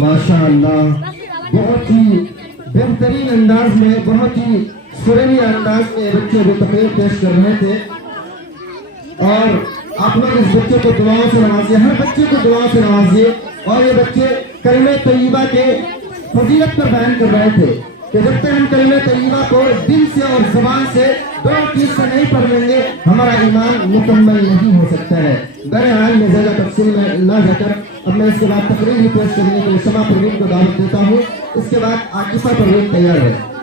माशाअल्लाह, बहुत ही बेहतरीन अंदाज में, बहुत ही सुरीली अंदाज में बच्चे वो तकरीर पेश कर रहे थे। और आप लोग इस बच्चे को दुआओं से नवाजिए, हर बच्चे को दुआओं से नवाजिए। और ये बच्चे कलमे तैयबा के फजीलत पर बयान कर रहे थे कि जब तक हम कलमे तैयबा को दिल से और जुबान से दोनों चीज से नहीं पढ़ लेंगे, हमारा ईमान मुकम्मल नहीं हो सकता है। बहरहाल मैं ज्यादा तफसील में न जाकर अब मैं इसके बाद तकरीर पेश करने के लिए शमा परवीन को दावत देता हूँ। इसके बाद आकिफा परवीन तैयार है।